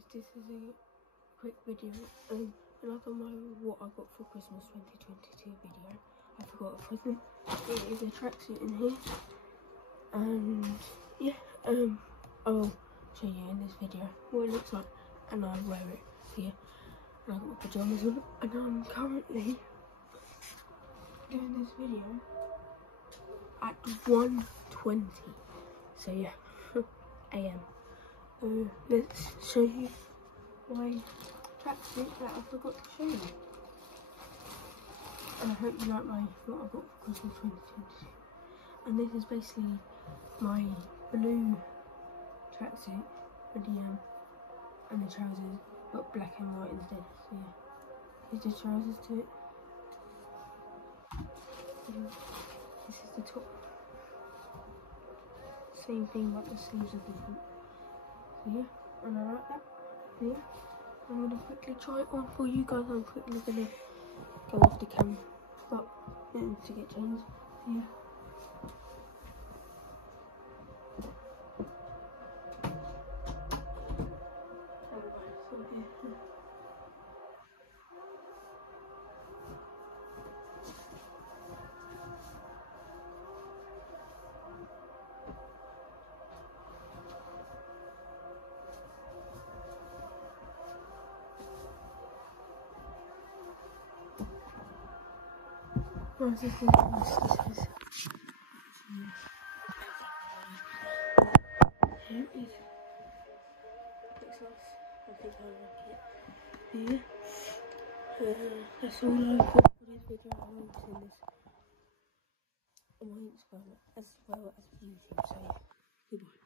guys, this is a quick video, another my what I got for Christmas 2022 video. I forgot a present. It is a tracksuit in here, and yeah, I'll show you in this video what it looks like, and I wear it here, and I've got my pyjamas on, and I'm currently doing this video at 1:20, so yeah, AM. Let's show you my tracksuit that I forgot to show you. And I hope you like my what I got for Christmas 2022. And this is basically my blue tracksuit with the and the trousers, but black and white instead. So yeah, here's the trousers to it. And this is the top. Same thing, but the sleeves are different. So yeah, and I like that. So yeah, I'm gonna quickly try it on for you guys. I'm quickly gonna go off the camera, but to get changed. So yeah. This is here it is. Looks nice. I think I like it. Yeah. That's all I've got for this video. I will send this on my Instagram as well as YouTube. So yeah, goodbye.